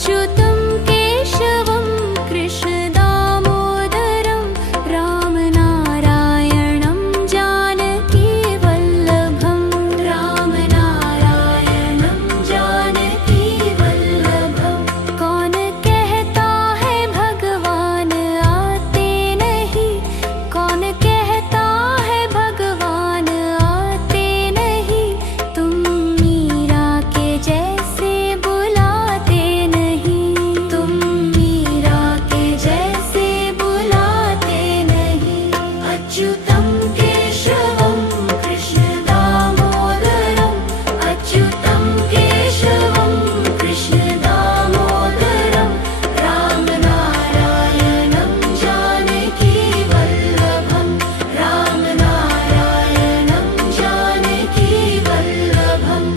अच्युतं केशवं कृष्ण दामोदरं रामनारायणं जानकी वल्लभं रामनारायणं जानकी वल्लभं। कौन कहता है भगवान आते नहीं, कौन कहता है भगवान आते नहीं, तुम मीरा के जैसे बुलाते नहीं, तुम मीरा के जैसे बुलाते नहीं। अच्युतं केशवं कृष्ण दामोदरं अच्युतं केशवं कृष्ण दामोदरं रामनारायणं जानकी वल्लभं रामनारायणं जानकी वल्लभम्।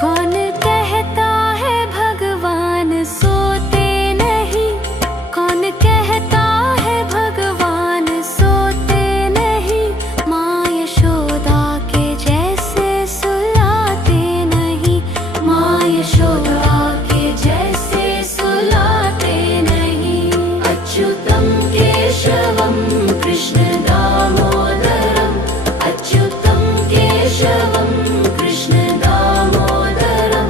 कौन कहता है भगवान सोते नहीं, कौन कहता है भगवान सोते नहीं, माँ यशोदा के जैसे सुलाते नहीं, माँ यशोदा के जैसे सुलाते नहीं। अच्युतं केशवं कृष्ण दामोदरं अच्युतं केशवं कृष्ण दामोदरं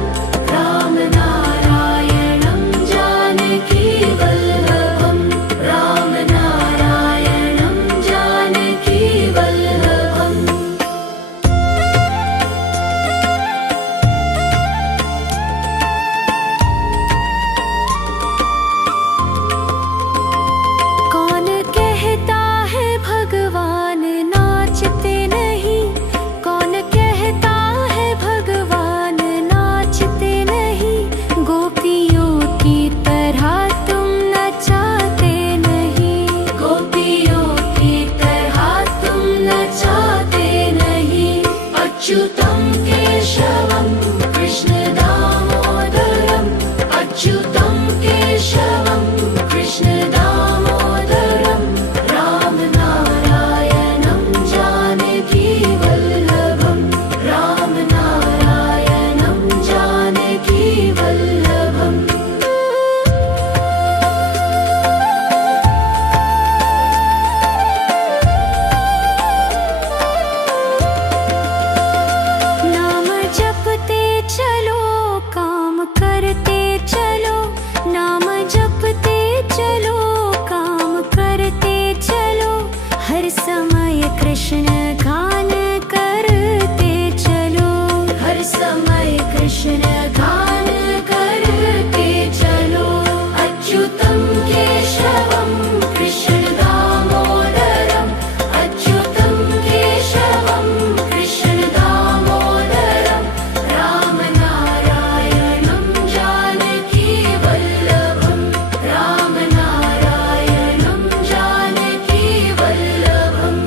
रामनारायणं जानकी वल्लभं रामनारायणं जानकी वल्लभम्। कौन कहता है भगवान नाचते नहीं, कौन कहता है भगवान नाचते नहीं, गोपियों की तरह तुम नचाते नहीं, गोपियों की तरह तुम नचाते नहीं। अच्युतं केशवं कृष्ण दामोदरं अच्युतं केशवं कृष्ण दामोदरं रामनारायणं जानकी वल्लभं रामनारायणं जानकी वल्लभम्। नाम जपते चलो काम करते चलो, नाम जपते चलो काम करते चलो, हर समय कृष्ण गान करते चलो, हर समय कृष्ण गान करते चलो। अच्युतं केशवं कृष्ण दामोदरं अच्युतं केशवं कृष्ण दामोदरं रामनारायणं जानकी वल्लभं रामनारायणं जानकी वल्लभम्।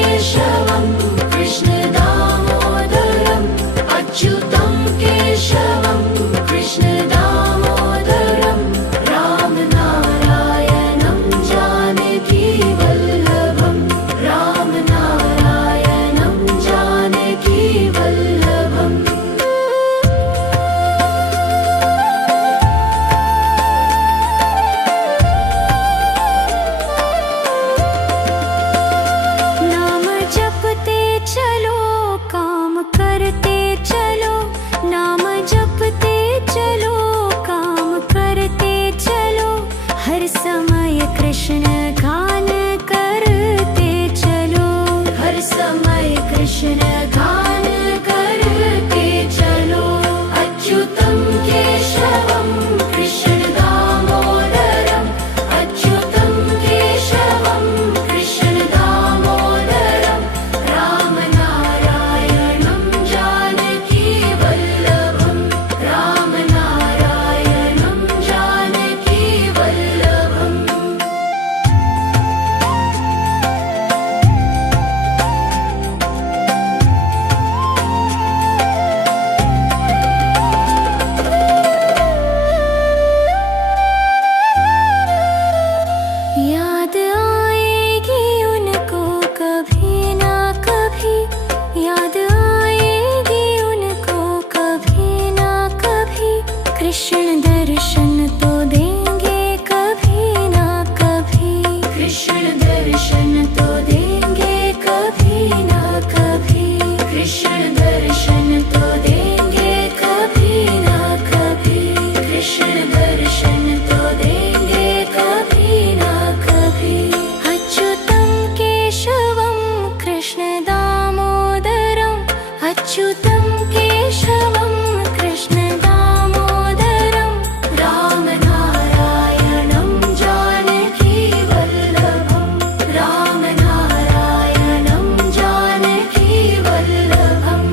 केशवं कृष्ण दामोदरम् अच्युतं केशवं कृष्ण दामोदरम् राम नारायणं जानकी वल्लभम् राम नारायणं जानकी वल्लभम् नाम जपते चलो काम करते चलो नाम जपते चलो काम करते चलो हर समय कृष्ण गान करते चलो हर समय कृष्ण गान करते चलो अच्युतं केशवं कृष्ण दामोदरम् अच्युतं केशवं कृष्ण दामोदरम् राम नारायणं जानकी वल्लभम् राम नारायणं जानकी वल्लभम् याद आएगी उनको कभी ना कभी याद आएगी उनको कभी ना कभी कृष्ण दर्शन तो देंगे कभी ना कभी कृष्ण दर्शन तो देंगे कभी ना कभी कृष्ण दर्शन तो देंगे कभी ना कभी कृष्ण दर्शन तो देंगे कभी ना कभी अच्युतं केशवं कृष्ण दामोदरम् अच्युतं केशवं कृष्ण दामोदरम् राम नारायणं जानकी वल्लभम् राम नारायणं जानकी वल्लभम्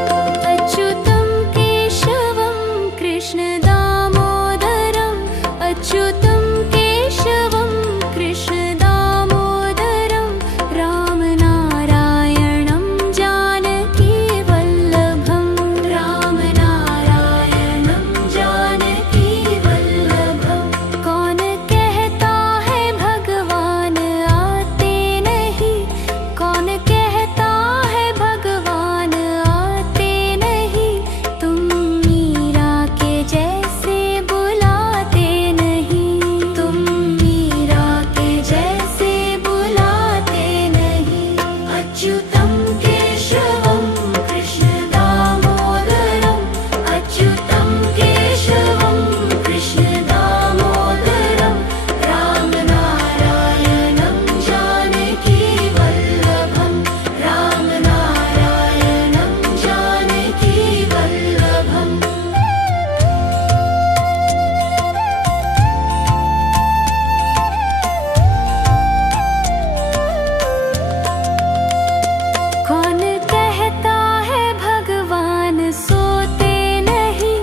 अच्युतं केशवं कृष्ण दामोदरम् अच्युतं केशवं कृष्ण दामोदरम् राम नारायणं जानकी वल्लभम् राम नारायणं जानकी वल्लभम् कौन कहता है भगवान आते नहीं कौन कहता है भगवान आते नहीं तुम मीरा के जैसे बुलाते नहीं तुम मीरा के जैसे बुलाते नहीं अच्युतं केशवं कृष्ण दामोदरम् अच्युतं केशवं कृष्ण दामोदरम् राम नारायणं जानकी वल्लभम् राम नारायणं जानकी वल्लभम् कौन कहता है भगवान सोते नहीं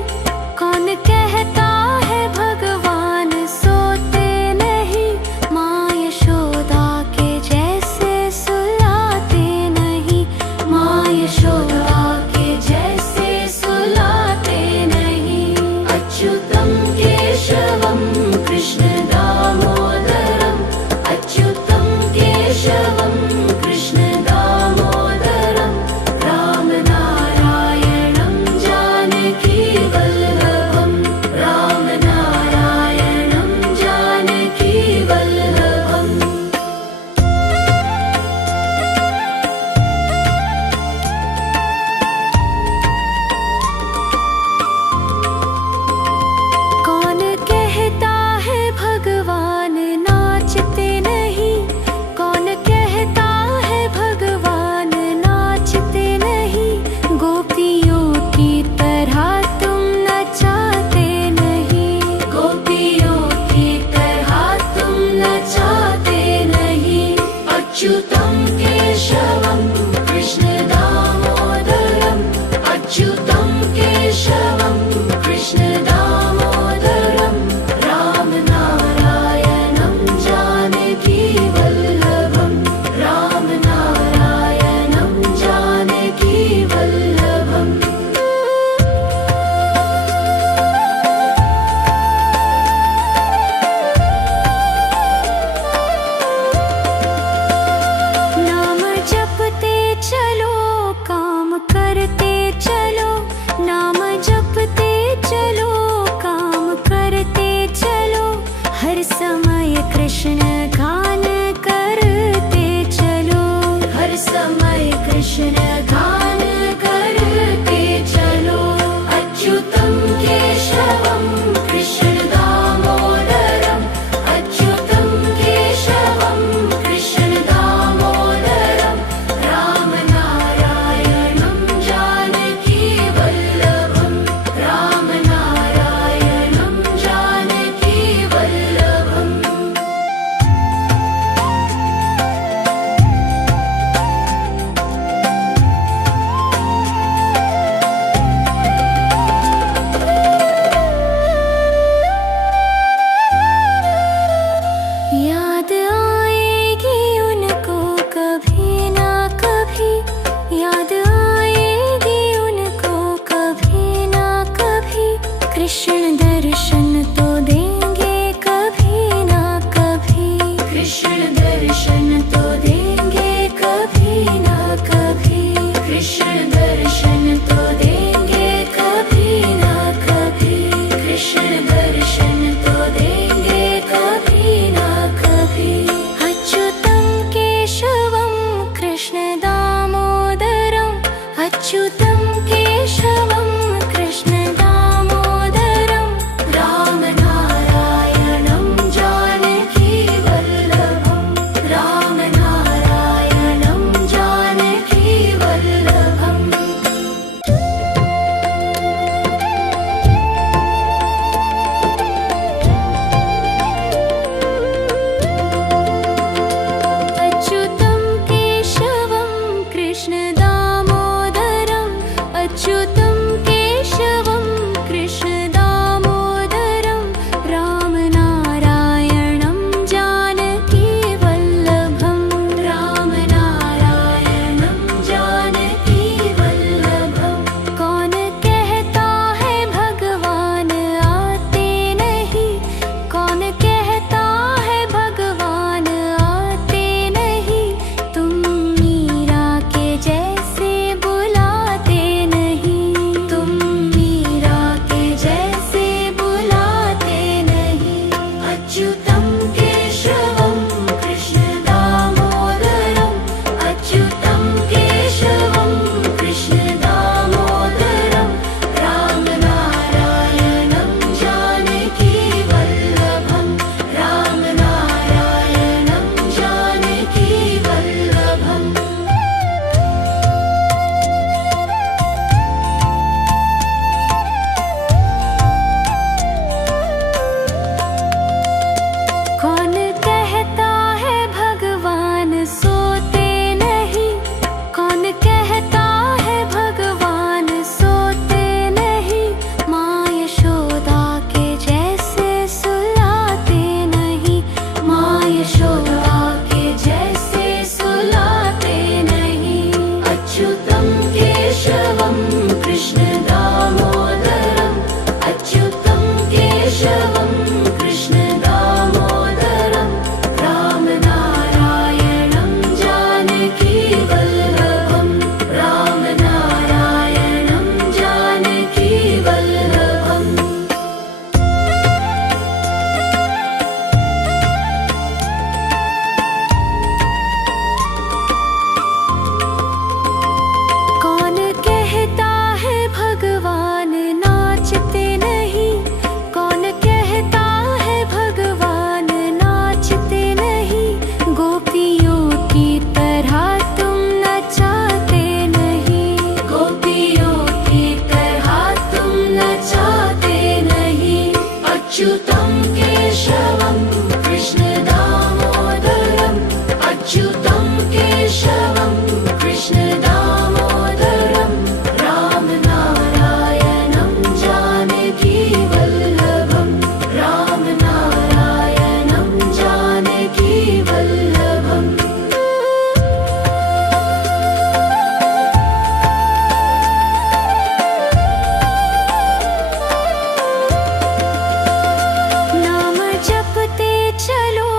कौन कहता है भगवान सोते नहीं माँ यशोदा के जैसे सुलाते नहीं माँ यशोदा के जैसे सुलाते नहीं अच्युतं केशवं कृष्ण दामोदरम् अच्युतं केशवं कृष्ण दामोदरम् राम नारायणं जानकी वल्लभम् राम नारायणं जानकी वल्लभम् कौन कहता है भगवान नाचते नहीं कौन कहता है भगवान नाचते नहीं गोपियों की तरह तुम नचाते नहीं गोपियों की तरह तुम नचाते नहीं अच्युतं केशवं कृष्ण दामोदरम् अच्युतं केशवं कृष्ण दर्शन तो देंगे कभी ना कभी, कृष्ण दर्शन तो देंगे कभी ना कभी, कृष्ण दर्शन तो देंगे कभी ना कभी, कृष्ण दर्शन तो देंगे कभी ना कभी। अच्युतं केशवं कृष्ण दामोदरम्, अच्युतं केशवं कृष्ण दामोदरं, राम नारायणं जानकी वल्लभं, राम नारायणं जानकी वल्लभम्। अच्युतं केशवं कृष्ण दामोदरम्, अच्युतं केशवं कृष्ण दामोदरं, राम नारायणं जानकी वल्लभं, राम नारायणं जानकी वल्लभं। कौन कहता है भगवान आते नहीं, कौन कहता है भगवान आते नहीं, तुम मीरा के जैसे बुलाते नहीं, तुम मीरा के जैसे बुलाते नहीं। अच्युतं केशवं कृष्ण दामोदरम्, अच्युतं केशवं कृष्ण दामोदरं, राम नारायणं जानकी वल्लभं, राम नारायणं जानकी वल्लभम्। कौन कहता है भगवान सोते नहीं, कौन कहता है भगवान सोते नहीं, माँ यशोदा के जैसे सुलाते नहीं, माँ यशोदा के जैसे सुलाते नहीं। अच्युतं केशवं कृष्ण दामोदरम्, अच्युतं केशवं कृष्ण दामोदरं, राम नारायणं जानकी वल्लभं, राम नारायणं जानकी वल्लभम्। कौन कहता है भगवान नाचते नहीं, कौन कहता है भगवान नाचते नहीं, गोपियों की तरह तुम नचाते नहीं, गोपियों की तरह तुम नचाते नहीं। अच्युतं केशवं कृष्ण दामोदरम्, अच्युतं केशवं कृष्ण दामोदरं, राम नारायणं जानकी वल्लभं, राम नारायणं जानकी वल्लभम्। नाम जपते चलो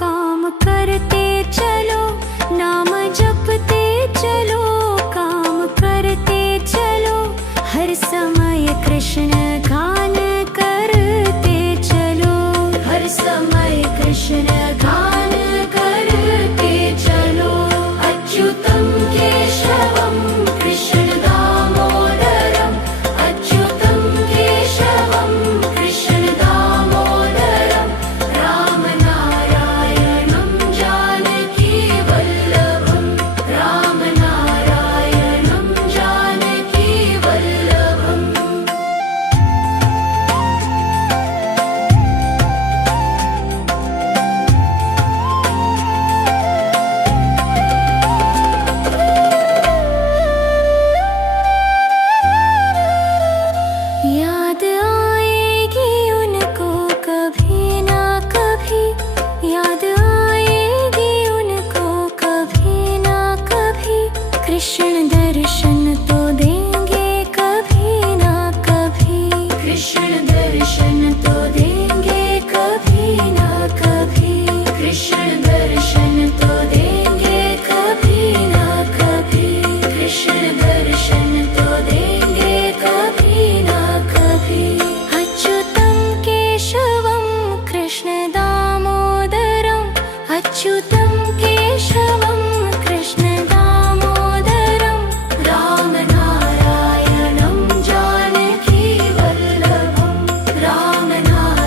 काम करते चलो, नाम जपते चलो काम करते चलो, हर समय कृष्ण गान करते चलो, हर समय कृष्ण गान करते चलो। अच्युतं केशवं कृष्ण दामोदरम्, अच्युतं केशवं कृष्ण दामोदरं, राम नारायणं जानकी वल्लभं, राम नारायणं जानकी वल्लभम्। याद आएगी उनको कभी ना कभी, याद आएगी उनको कभी ना कभी, कृष्ण दर्शन तो देंगे कभी ना कभी, कृष्ण दर्शन तो देंगे कभी ना कभी, कृष्ण दर्शन तो देंगे कभी ना कभी, कृष्ण दर्शन तो देंगे कभी ना कभी। अच्युतं केशवं कृष्ण दामोदरम्, अच्युतं केशवं कृष्ण दामोदरं, रामनारायणं जानकी वल्लभं, रामनारायणं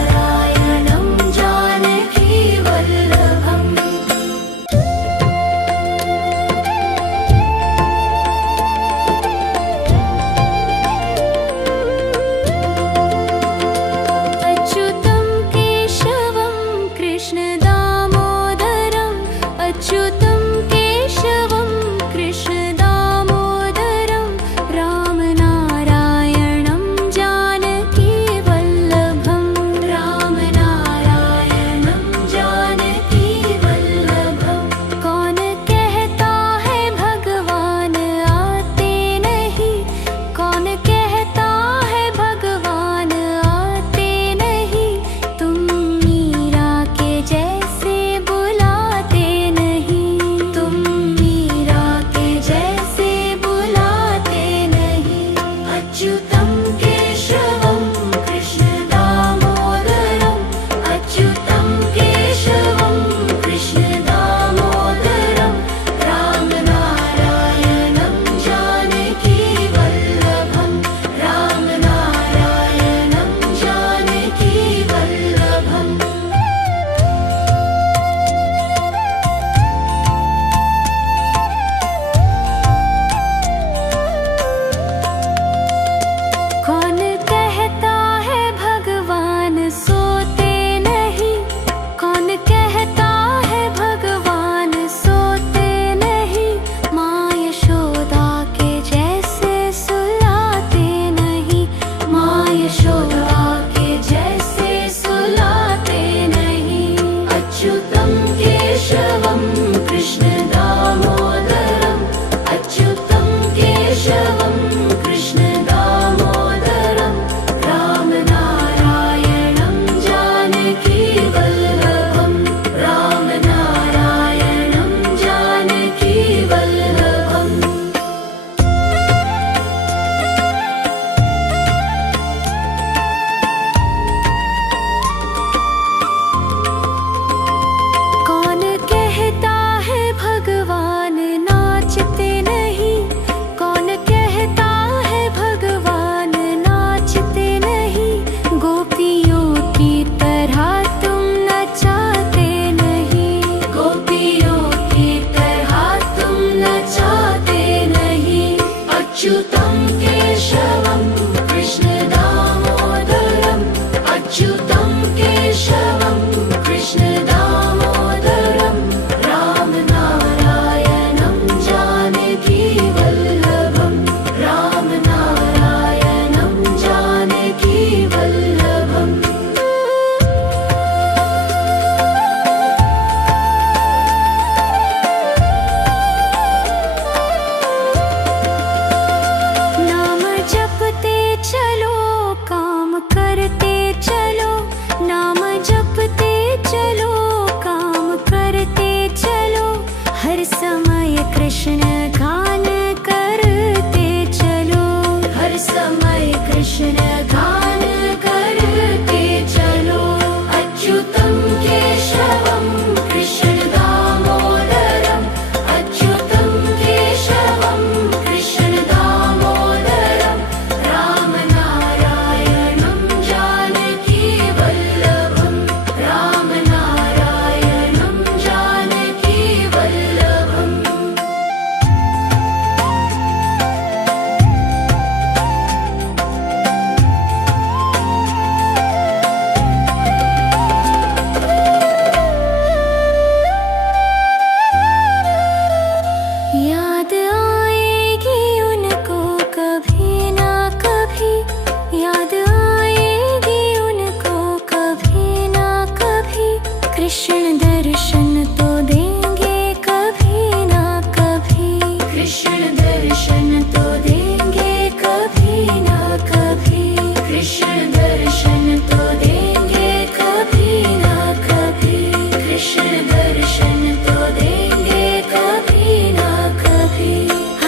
दर्शन तो देंगे कभी ना कभी, कृष्ण दर्शन तो देंगे कभी ना कभी।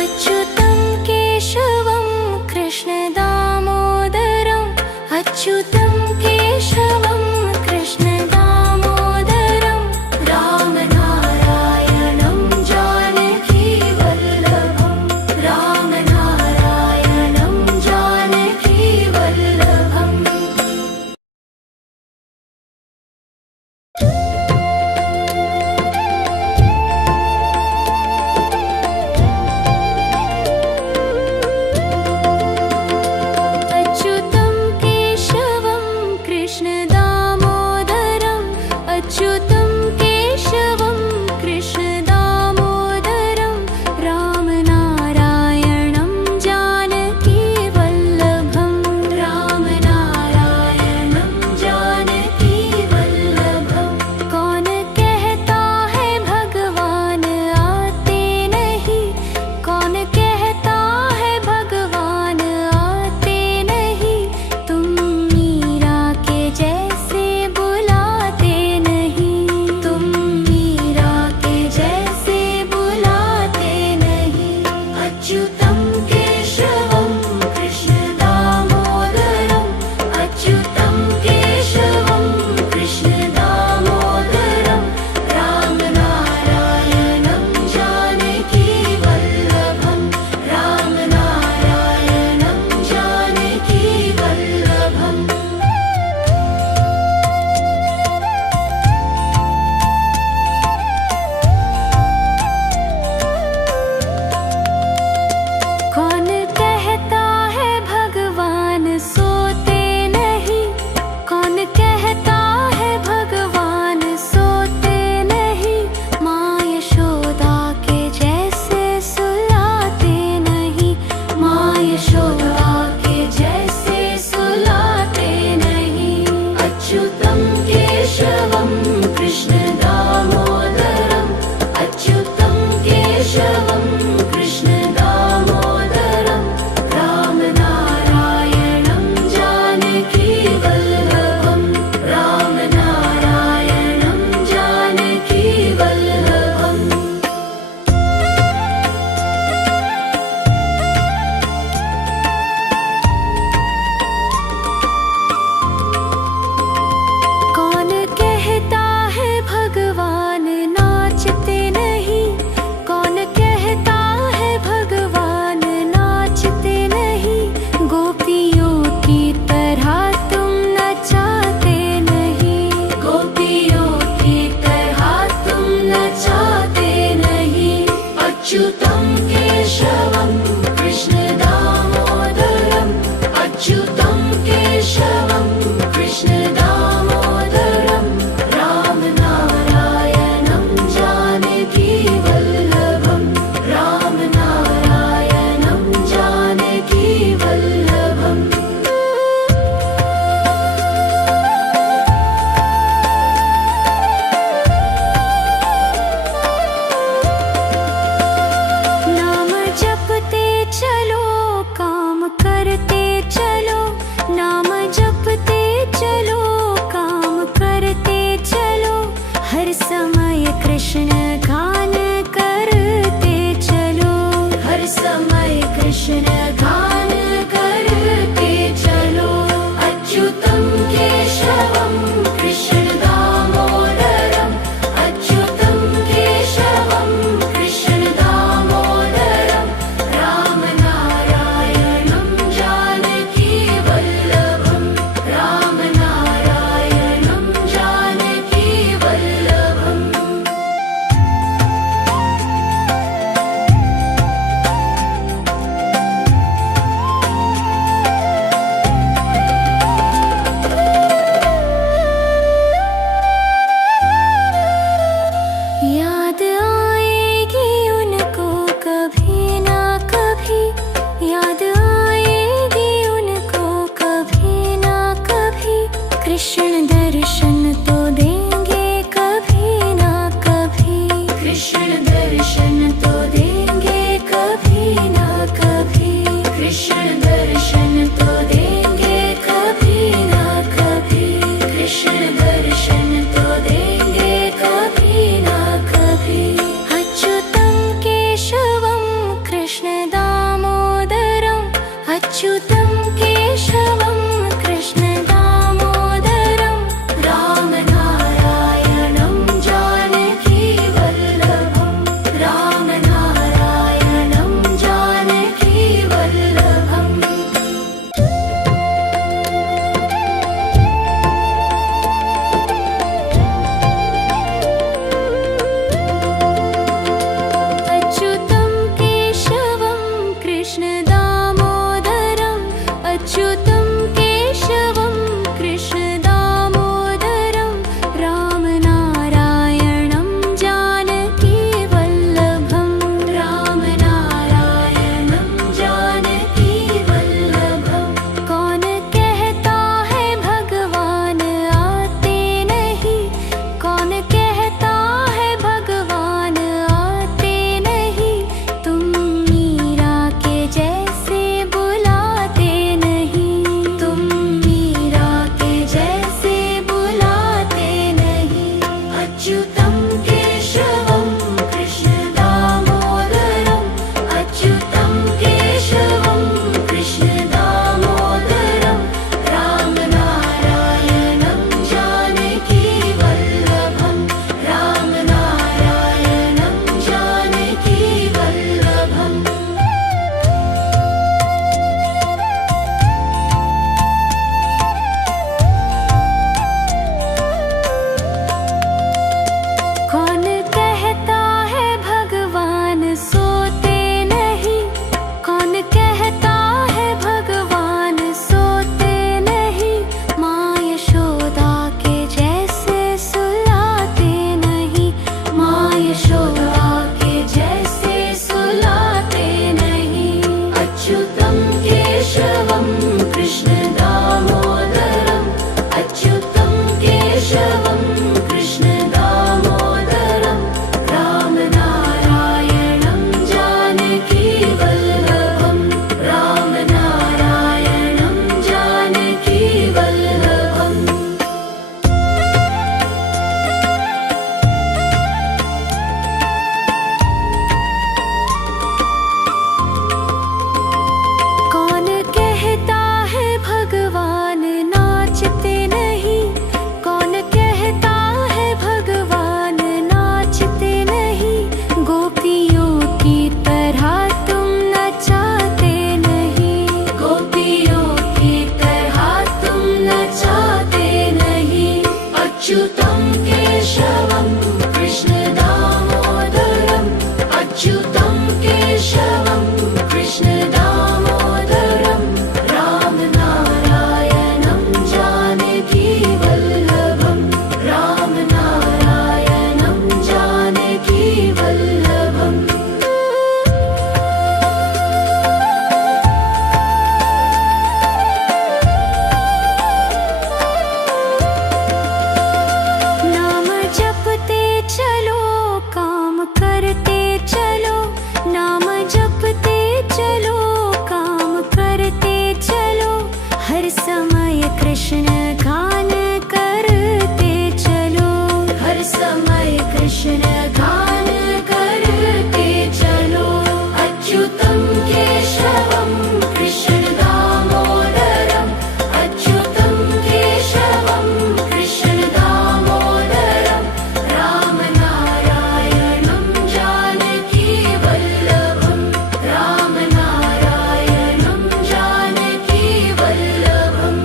अच्युतं केशवं कृष्ण दामोदरं, अच्युतं केशवं कृष्ण दामोदरं, राम नारायणं जानकी वल्लभं, राम नारायणं जानकी वल्लभम्। अच्युतं केशवं कृष्ण दामोदरं, अच्युतं केशवं कृष्ण दामोदरं, राम नारायणं जानकी वल्लभं, राम नारायणं जानकी वल्लभं। कौन कहता है भगवान आते नहीं, कौन कहता है भगवान आते नहीं, तुम मीरा के जैसे बुलाते नहीं, तुम मीरा के जैसे बुलाते नहीं। अच्युतं केशवं कृष्ण दामोदरं, अच्युतं केशवं कृष्ण दामोदरं, राम नारायणं जानकी वल्लभं, राम नारायणं जानकी वल्लभम्। कौन कहता है भगवान सोते नहीं, कौन कहता है भगवान सोते नहीं, माँ यशोदा के जैसे सुलाते नहीं, माँ यशोदा के जैसे सुलाते नहीं। अच्युतं केशवं कृष्ण दामोदरं, अच्युतं केशवं कृष्ण दामोदरं, राम नारायणं जानकी वल्लभं, राम नारायणं जानकी वल्लभम्। कौन कहता है भगवान नाचते नहीं, कौन कहता है भगवान नाचते नहीं, गोपियों की तरह तुम नचाते नहीं, गोपियों की तरह तुम नचाते नहीं। अच्युतं केशवं कृष्ण दामोदरं, अच्युतं केशवं कृष्ण दामोदरं, राम नारायणं जानकी वल्लभं, राम नारायणं जानकी वल्लभम्। नाम जपते चलो काम करते चलो, नाम जपते चलो काम करते चलो, हर समय कृष्ण गान करते चलो, हर समय कृष्ण गान करते चलो। अच्युतं केशवं कृष्ण दामोदरं, अच्युतं केशवं कृष्ण दामोदरं, राम नारायणं जानकी वल्लभं, राम नारायणं जानकी वल्लभम्। अच्युतं केशवं कृष्ण दामोदरम् अच्युतं केशवं कृष्ण दामोदरं राम नारायणं जानकी वल्लभं राम नारायणं जानकी वल्लभम् नाम जपते चलो काम करते चलो नाम जपते चलो काम करते चलो हर समय कृष्ण गान करते चलो हर समय कृष्ण गान करते चलो अच्युतं केशवं कृष्ण दामोदरम् अच्युतं केशवं कृष्ण दामोदरं राम नारायणं जानकी वल्लभं राम नारायणं जानकी वल्लभम्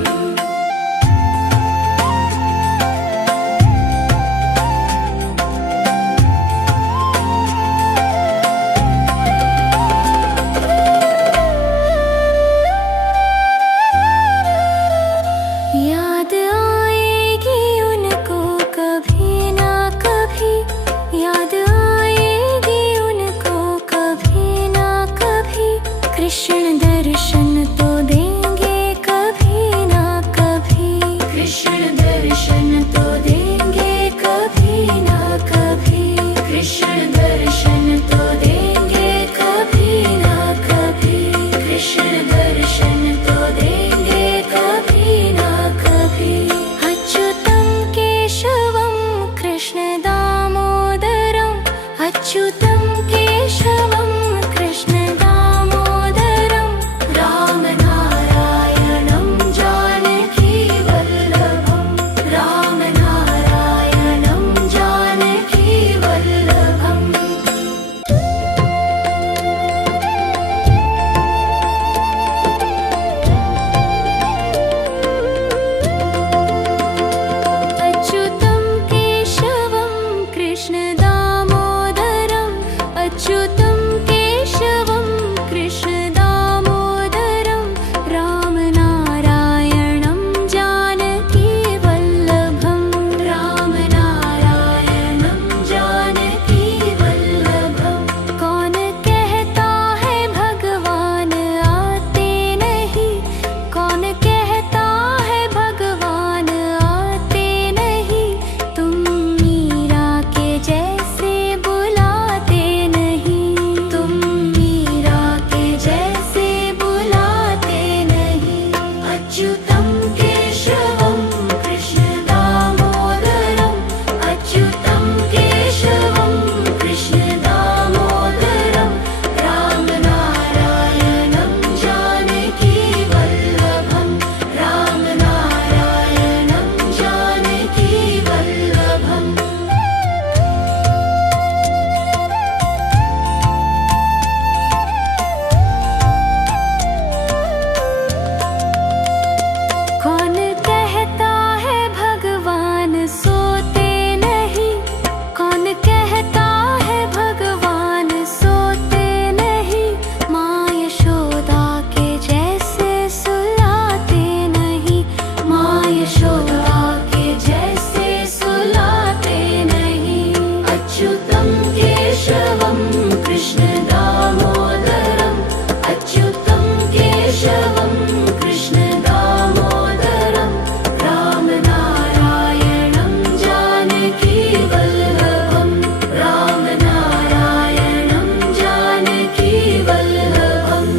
याद आएगी उनको कभी ना कभी याद आएगी उनको कभी ना कभी कृष्ण दर्शन तो देंगे कभी ना कभी कृष्ण दर्शन तो देंगे कभी ना कभी कृष्ण दर्शन तो देंगे कभी ना कभी कृष्ण दर्शन तो देंगे कभी ना कभी अच्युतं केशवं कृष्ण दामोदरम् अच्युतं केशवं कृष्ण दामोदरं राम नारायणं जानकी वल्लभं राम नारायणं जानकी वल्लभम् अच्युतं केशवं कृष्ण दामोदरम् अच्युतं केशवं कृष्ण दामोदरं राम नारायणं जानकी वल्लभं राम नारायणं जानकी वल्लभं कौन कहता है भगवान आते नहीं कौन कहता है भगवान आते नहीं तुम मीरा के जैसे बुलाते नहीं तुम मीरा के जैसे बुलाते नहीं अच्युतं केशवं कृष्ण दामोदरम् अच्युतं केशवं कृष्ण दामोदरं राम नारायणं जानकी वल्लभं राम नारायणं जानकी वल्लभम् कौन कहता है भगवान सोते नहीं कौन कहता है भगवान सोते नहीं माँ यशोदा के जैसे सुलाते नहीं माँ यशोदा के जैसे सुलाते नहीं अच्युतं केशवं कृष्ण दामोदरम् अच्युतं केशवं कृष्ण दामोदरं राम नारायणं जानकी वल्लभं राम नारायणं जानकी वल्लभम्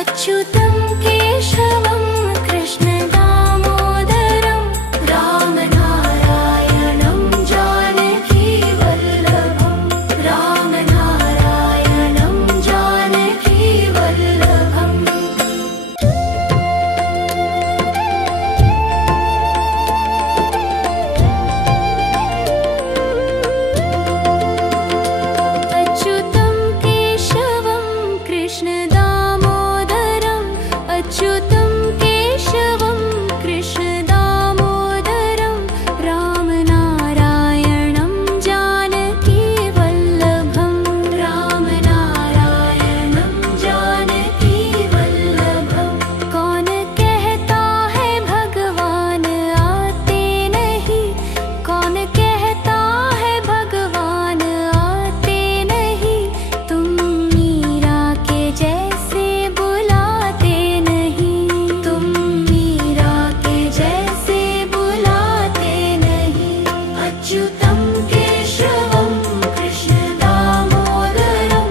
अच्युतं केशवं कृष्ण दामोदरं रामनारायणं जानकी वल्लभं रामनारायणं जानकी वल्लभम् अच्युतं केशवं कृष्ण अच्युतं केशवं कृष्ण दामोदरं रामनारायणं जानकी वल्लभं रामनारायणं जानकी वल्लभं कौन कहता है भगवान आते नहीं कौन कहता है भगवान आते नहीं तुम मीरा के जैसे बुलाते अच्युतं केशवं कृष्ण दामोदरं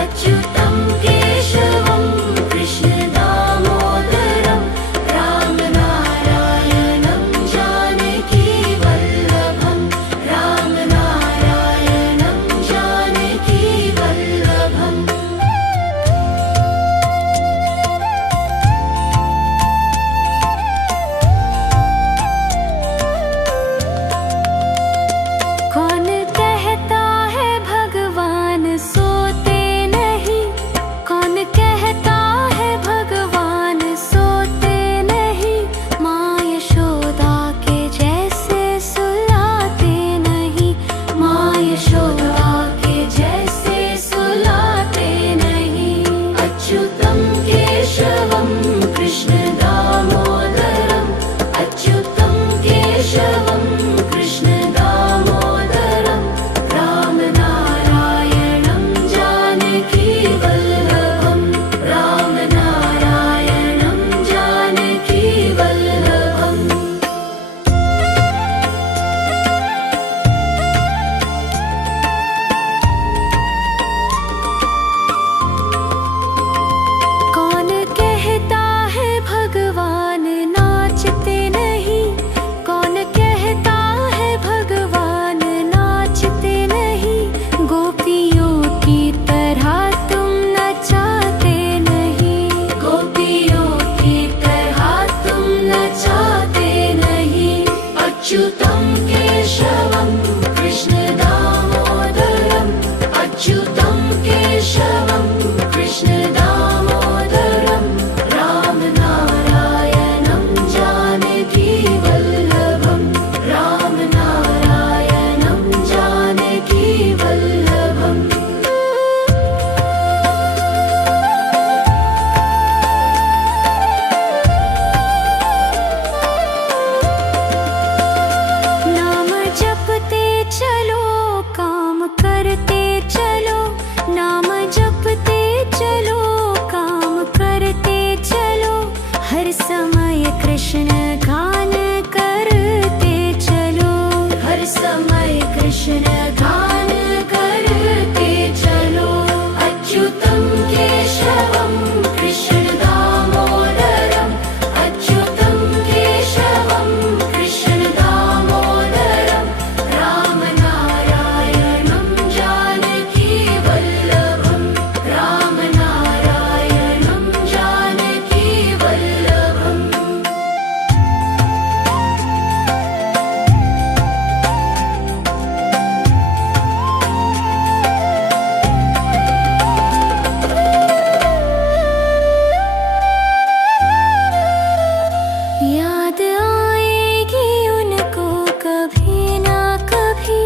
अच्युतं केशवं कृष्ण दामोदरं रामनारायणं जानकी वल्लभं रामनारायणं जानकी वल्लभम् कौन कहता है भगवान सोते नहीं कौन कहता है भगवान सोते नहीं माँ यशोदा के जैसे सुलाते नहीं माँ यशोदा के जैसे सुलाते नहीं अच्युतं केशवं कृष्ण दामोदरं अच्युतं केशवं कृष्ण दामोदरं रामनारायणं जानकी वल्लभं रामनारायणं जानकी वल्लभम् कौन कहता है भगवान नाचते नहीं कौन कहता है भगवान नाचते नहीं गोपियों की तरह तुम नचाते नहीं गोपियों की तरह तुम नचाते नहीं अच्युतं केशवं कृष्ण दामोदरं अच्युतं केशवं कृष्ण दामोदरं रामनारायणं जानकी वल्लभं रामनारायणं जानकी वल्लभम् नाम जपते चलो काम करते चलो नाम जपते चलो काम करते चलो हर समय कृष्ण गान करते चलो हर समय कृष्ण गान करते चलो अच्युतं केशवं कृष्ण दामोदरं अच्युतं केशवं कृष्ण दामोदरं रामनारायणं जानकी वल्लभं रामनारायणं जानकी वल्लभम् याद आएगी उनको कभी ना कभी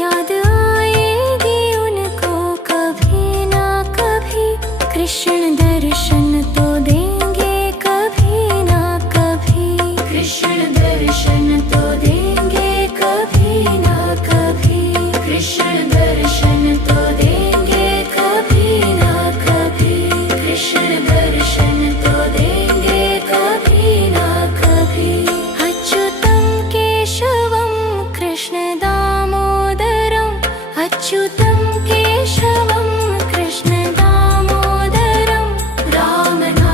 याद आएगी उनको कभी ना कभी कृष्ण दर्शन तो देंगे कभी ना कभी कृष्ण दर्शन तो देंगे कभी ना कभी कृष्ण दर्शन तो देंगे कभी ना कभी कृष्ण दर्शन तो देंगे कभी ना कभी अच्युतं केशवं कृष्ण दामोदरं अच्युतं केशवं कृष्ण दामोदरं रामनारायणं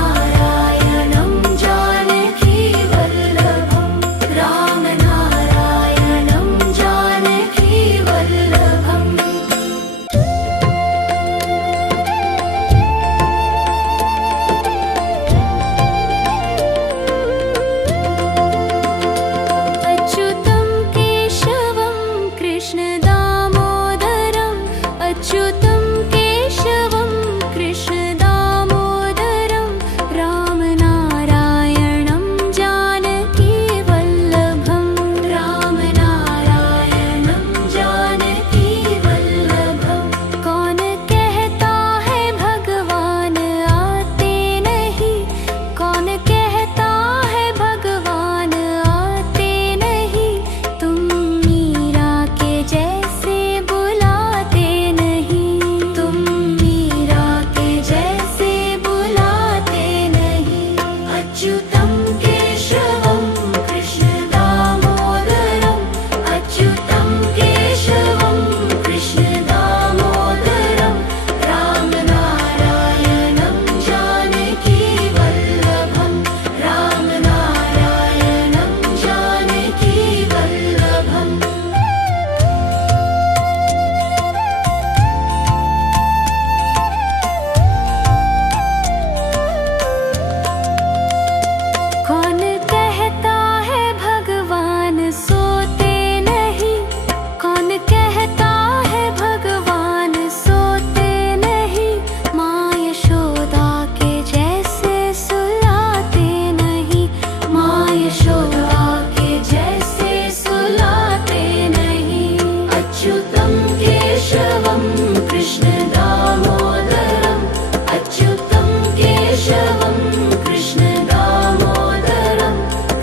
केशवं कृष्ण दामोदरं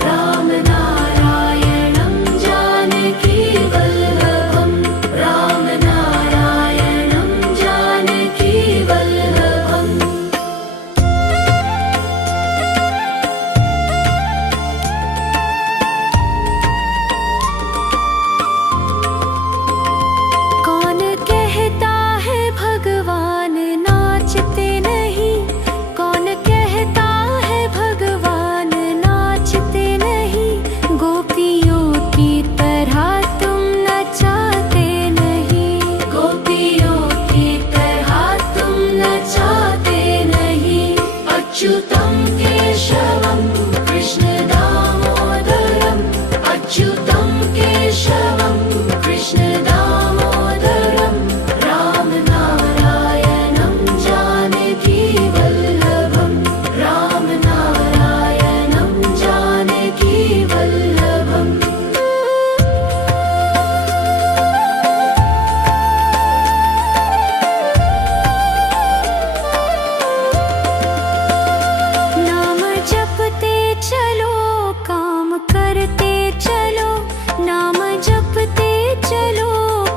रामनारायणं जानकी वल्लभं रामनारायणं जानकी वल्लभम् कौन कहता है भगवान नाचते नहीं कौन कहता है भगवान नाचते नहीं गोपियों की तरह तुम नचाते नहीं गोपियों की तरह तुम नचाते नहीं अच्युतं केशवं कृष्ण दामोदरम् अच्युतं केशवं कृष्ण दामोदरं रामनारायणं जानकी वल्लभं रामनारायणं जानकी वल्लभम् नाम जपते चलो काम करते चलो नाम जपते चलो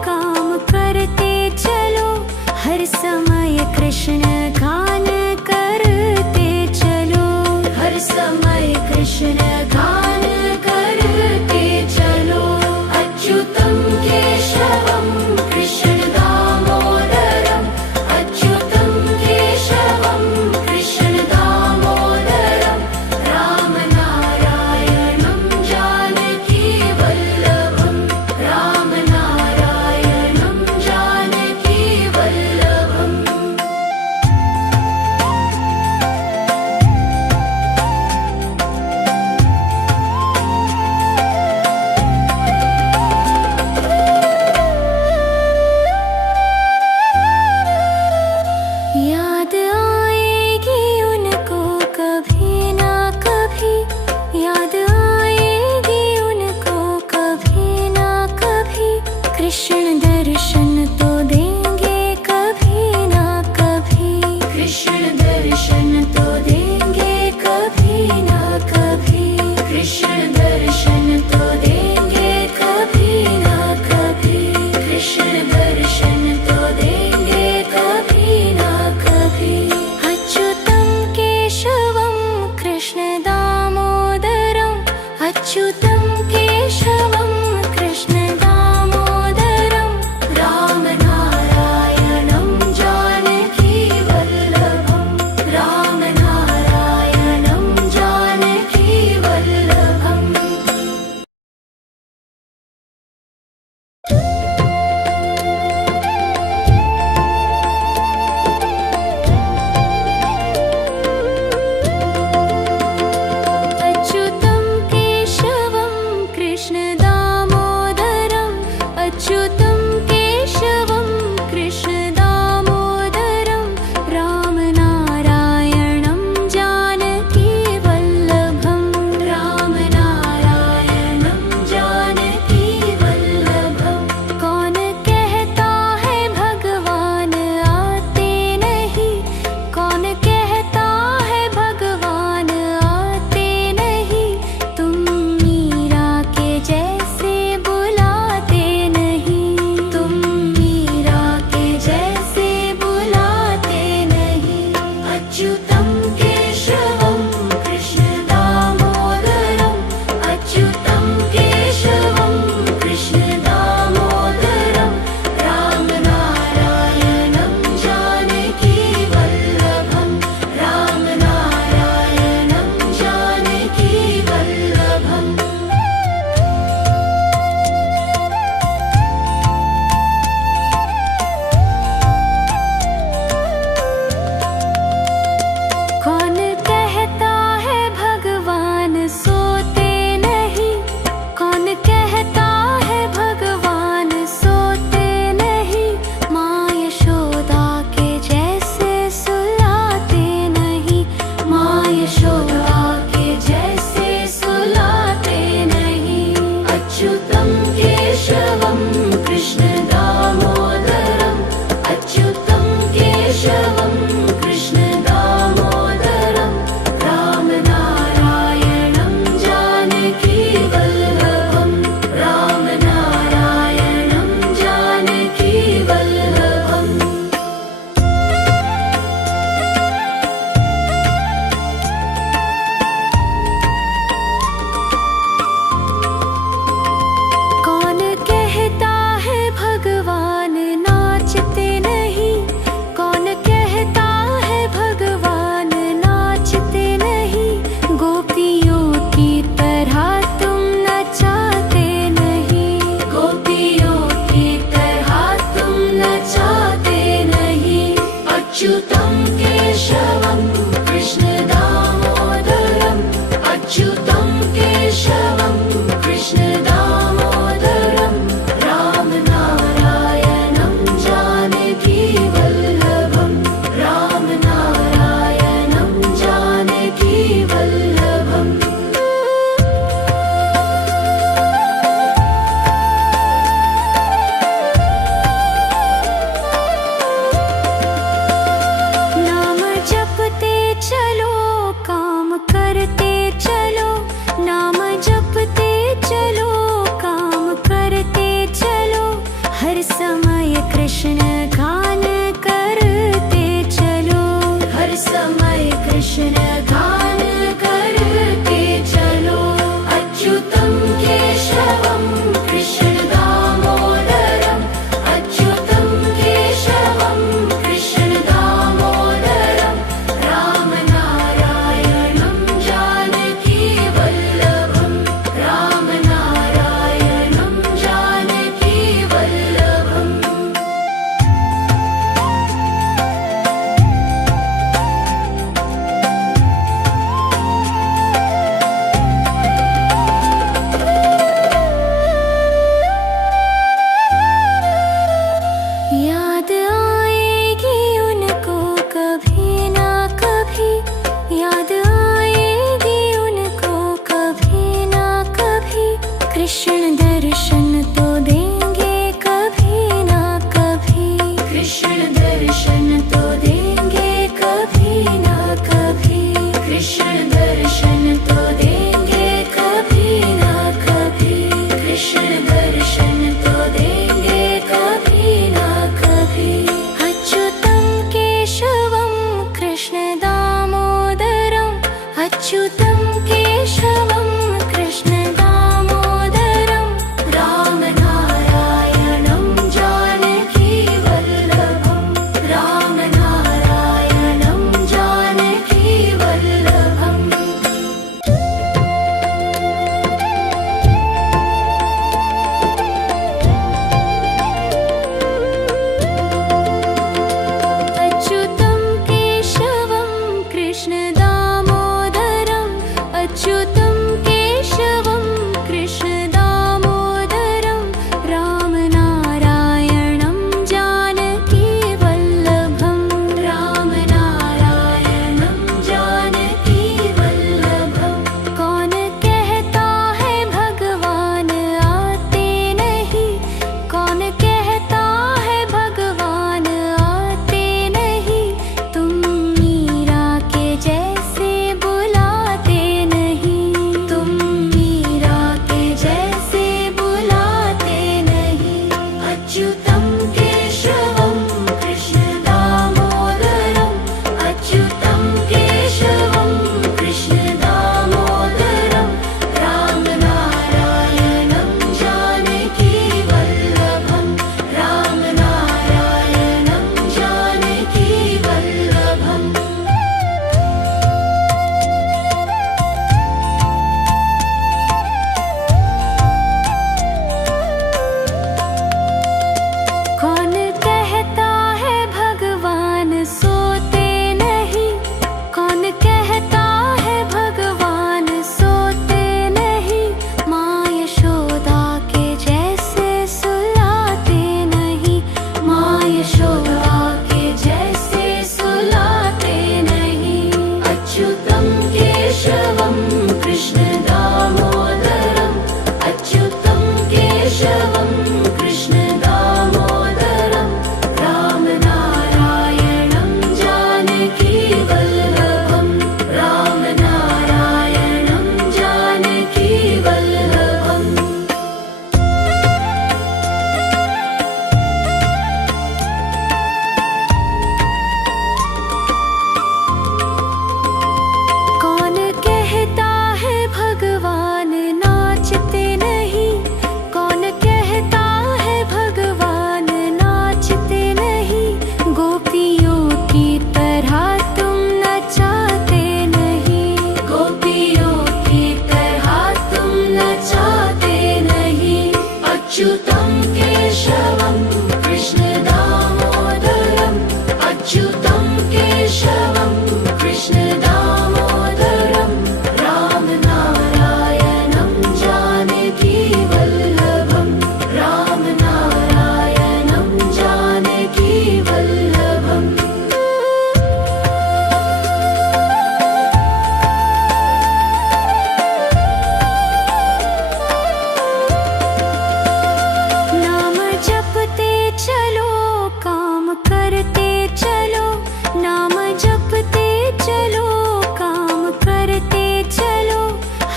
काम करते चलो हर समय कृष्ण गान करते चलो हर समय कृष्ण गान करते चलो अच्युतं केशवं कृष्ण दामोदरम् अच्युतं केशवं कृष्ण दामोदरं रामनारायणं जानकी वल्लभं रामनारायणं जानकी वल्लभम् याद आएगी उनको कभी ना कभी याद आएगी उनको कभी ना कभी कृष्ण दर्शन तो देंगे कभी ना कभी कृष्ण दर्शन तो देंगे कभी ना कभी कृष्ण दर्शन तो देंगे कभी ना कभी कृष्ण दर्शन तो देंगे कभी ना कभी अच्युतं केशवं कृष्ण दामोदरम् अच्युतं केशवं कृष्ण दामोदरं रामनारायणं जानकी वल्लभं रामनारायणं जानकी वल्लभम् अच्युतं केशवं कृष्ण दामोदरम् अच्युतं केशवं कृष्ण दामोदरं रामनारायणं जानकी वल्लभं रामनारायणं जानकी वल्लभम् कौन कहता है भगवान आते नहीं कौन कहता है भगवान आते नहीं तुम मीरा के जैसे बुलाते नहीं तुम मीरा के जैसे बुलाते नहीं अच्युतं केशवं कृष्ण दामोदरम् अच्युतं केशवं कृष्ण दामोदरं रामनारायणं जानकी वल्लभं रामनारायणं जानकी वल्लभम् कौन कहता है भगवान सोते नहीं कौन कहता है भगवान सोते नहीं माँ यशोदा के जैसे सुलाते नहीं माँ यशोदा के जैसे सुलाते नहीं अच्युतं केशवं कृष्ण दामोदरम् अच्युतं केशवं कृष्ण दामोदरं अच्युतं केशवं कृष्ण दामोदरं रामनारायणं जानकी वल्लभं रामनारायणं जानकी वल्लभम् अच्युतं केशवं कृष्ण दामोदरं अच्युतं केशवं कृष्ण दामोदरं रामनारायणं जानकी वल्लभं रामनारायणं जानकी वल्लभं कौन कहता है भगवान आते नहीं कौन कहता है भगवान आते नहीं तुम मीरा के जैसे बुलाते नहीं तुम मीरा के जैसे बुलाते नहीं अच्युतं केशवं कृष्ण दामोदरं अच्युतं केशवं कृष्ण दामोदरं रामनारायणं जानकी वल्लभं रामनारायणं जानकी वल्लभम् कौन कहता है भगवान सोते नहीं कौन कहता है भगवान सोते नहीं माँ यशोदा के जैसे सुलाते नहीं माँ यशोदा के जैसे सुलाते नहीं अच्युतं केशवं कृष्ण दामोदरं अच्युतं केशवं कृष्ण दामोदरं रामनारायणं जानकी वल्लभं रामनारायणं जानकी वल्लभम् कौन कहता है भगवान नाचते नहीं कौन कहता है भगवान नाचते नहीं गोपियों की तरह तुम नचाते नहीं गोपियों की तरह तुम नचाते नहीं अच्युतं केशवं कृष्ण दामोदरं अच्युतं केशवं कृष्ण दामोदरं रामनारायणं जानकी वल्लभं रामनारायणं जानकी वल्लभम् नाम जपते चलो काम करते चलो नाम जपते चलो काम करते चलो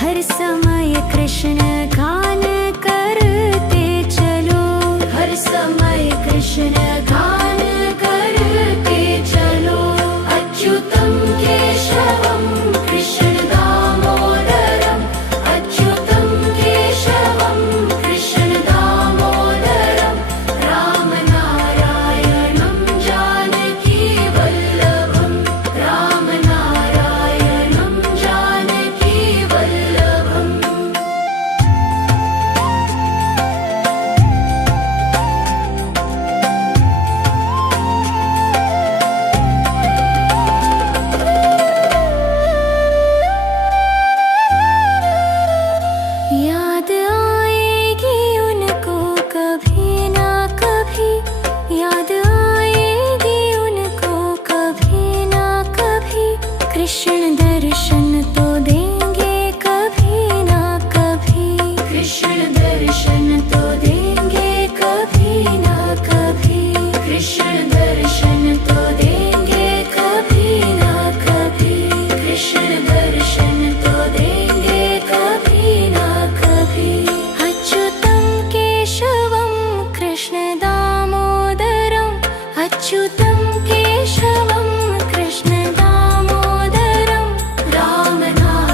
हर समय कृष्ण गान करते चलो हर समय कृष्ण गान करते चलो अच्युतं केशवं कृष्ण दामोदरं अच्युतं केशवं कृष्ण दामोदरं रामनारायणं जानकी वल्लभं रामनारायणं जानकी वल्लभम् याद आएगी उनको कभी ना कभी याद आएगी उनको कभी ना कभी कृष्ण दर्शन तो देंगे कभी ना कभी कृष्ण दर्शन तो देंगे कभी ना कभी कृष्ण दर्शन तो देंगे कभी ना कभी कृष्ण दर्शन तो देंगे कभी ना कभी अच्युतं केशवं कृष्ण दामोदरं अच्युतं केशवं कृष्ण दामोदरं रामनारायणं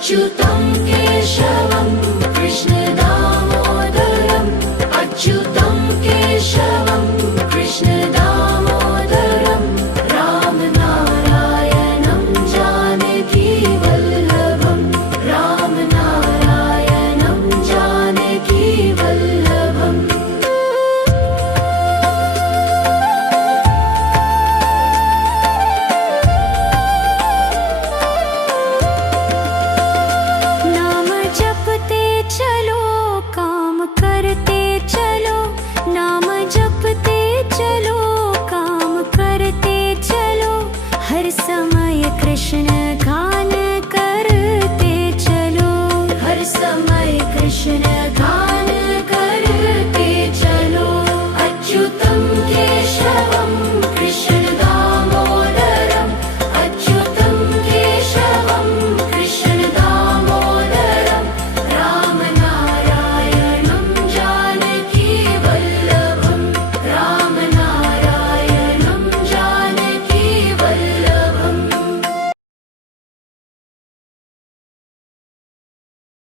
अच्युतं केशवं कृष्ण दामोदरम् अच्युतं केशवं कृष्ण दामोदरं राम नारायणं जानकी वल्लभं राम नारायणं जानकी वल्लभम् नाम जपते चलो काम करते चलो नाम जपते चलो काम करते चलो हर समय कृष्ण